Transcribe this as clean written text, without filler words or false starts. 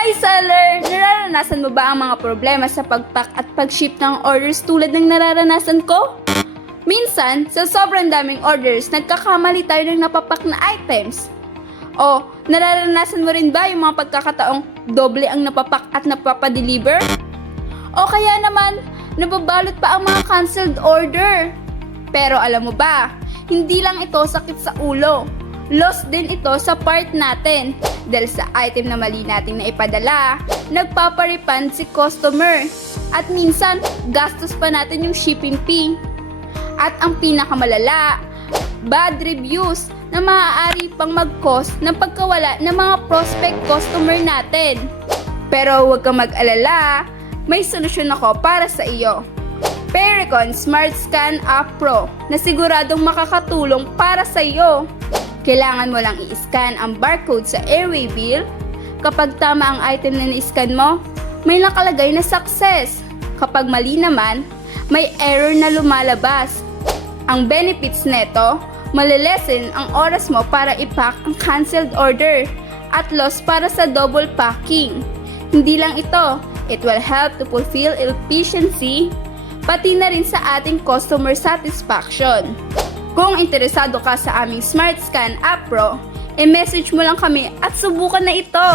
Hi seller! Nararanasan mo ba ang mga problema sa pag-pack at pag-ship ng orders tulad ng nararanasan ko? Minsan, sa sobrang daming orders, nagkakamali tayo ng napapak na items. O, nararanasan mo rin ba yung mga pagkakataong doble ang napapak at napapadeliver? O kaya naman, nababalot pa ang mga cancelled order. Pero alam mo ba, hindi lang ito sakit sa ulo. Loss din ito sa part natin. Dahil sa item na mali nating naipadala, nagpaparefund si customer. At minsan, gastos pa natin yung shipping fee. At ang pinakamalala, bad reviews na maaari pang mag-cause ng pagkawala ng mga prospect customer natin. Pero huwag kang mag-alala, may solusyon ako para sa iyo. Pericon Smart Scan App Pro na siguradong makakatulong para sa iyo. Kailangan mo lang i-scan ang barcode sa airway bill. Kapag tama ang item na na-scan mo, may nakalagay na success. Kapag mali naman, may error na lumalabas. Ang benefits neto, malilesen ang oras mo para i-pack ang cancelled order at loss para sa double packing. Hindi lang ito, it will help to fulfill efficiency, pati na rin sa ating customer satisfaction. Kung interesado ka sa aming Smart Scan App Pro, i-message mo lang kami at subukan na ito!